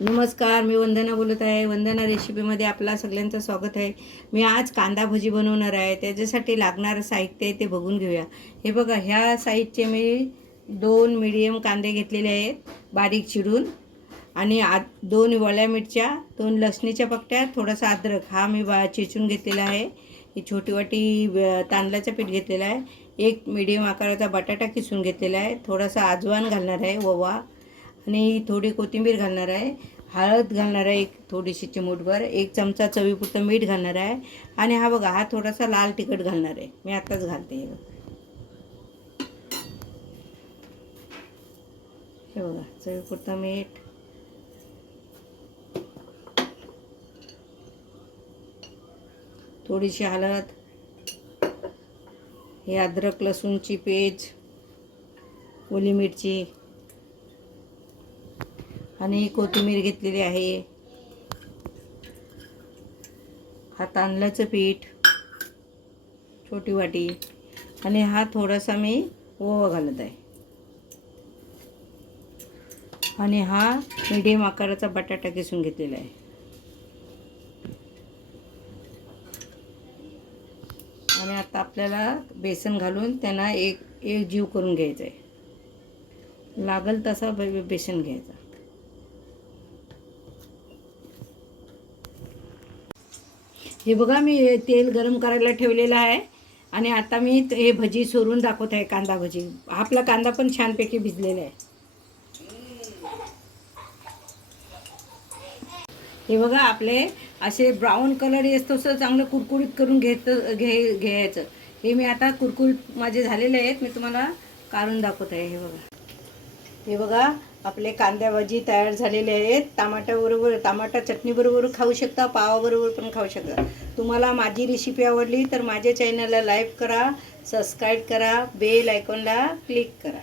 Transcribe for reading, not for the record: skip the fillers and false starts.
नमस्कार, मी वंदना बोलत आहे. वंदना रेसिपीमध्ये आपला सगळ्यांचं स्वागत आहे. मी आज कांदा भजी बनवणार आहे. त्याच्यासाठी लागणारं साहित्य आहे ते बघून घेऊया. हे बघा, ह्या साईजचे मी 2 मीडियम कांदे घेतलेले आहेत बारीक चिरून, आणि 2 वळ्या मिरच्या, 2 लसणीच्या पकट्या, थोडासा अद्रक हा मी चिचून घेतलेला आहे. ही छोटी वाटी तांदळाचं पीठ घेतलेलं आहे. एक मीडियम आकाराचा बटाटा किसून घेतलेला आहे. थोडासा अजवान घालणार आहे, ओवा, आणि थोडी कोथिंबीर घालणार आहे. हळद घालणार आहे एक थोडीशी चिमूटभर. 1 चमचा चवीपुरतं मीठ घालणार आहे. आणि हा बघा, हा थोडासा लाल तिखट घालणार आहे. मी आत्ताच घालते. हे बघा, चवीपुरतं मीठ, थोडीशी हळद, हे अद्रक लसूणची पेस्ट, ओली मिरची आणि कोथिंबीर घेतलेली आहे. हा तांदळाचं पीठ छोटी वाटी, आणि हा थोडासा मी ओवा घालत आहे. आणि हा मीडियम आकाराचा बटाटा किसून घेतलेला आहे. आणि आता आपल्याला बेसन घालून त्यांना एक जीव करून घ्यायचं आहे. लागल तसा बेसन घ्यायचा. हे बघा, मी तेल गरम करायला ठेवलेलं आहे. आणि आता मी हे भजी सोडून दाखवत आहे, कांदा भजी. आपला कांदा पण छानपैकी भिजलेला आहे. हे बघा, आपले असे ब्राऊन कलर येतो तसं चांगलं कुरकुरीत करून घ्यायचं. हे मी आता कुरकुरीत माझे झालेले आहेत. मी तुम्हाला काढून दाखवत आहे. हे बघा, आपले कांदा भजी तयार झालेले आहेत. टमाटा चटणीबरोबर खाऊ शकता, पावाबरोबर पण खाऊ शकता. तुम्हाला माझी रेसिपी आवडली तर माझ्या चॅनलला लाईक करा, सबस्क्राईब करा, बेल आयकॉनला क्लिक करा.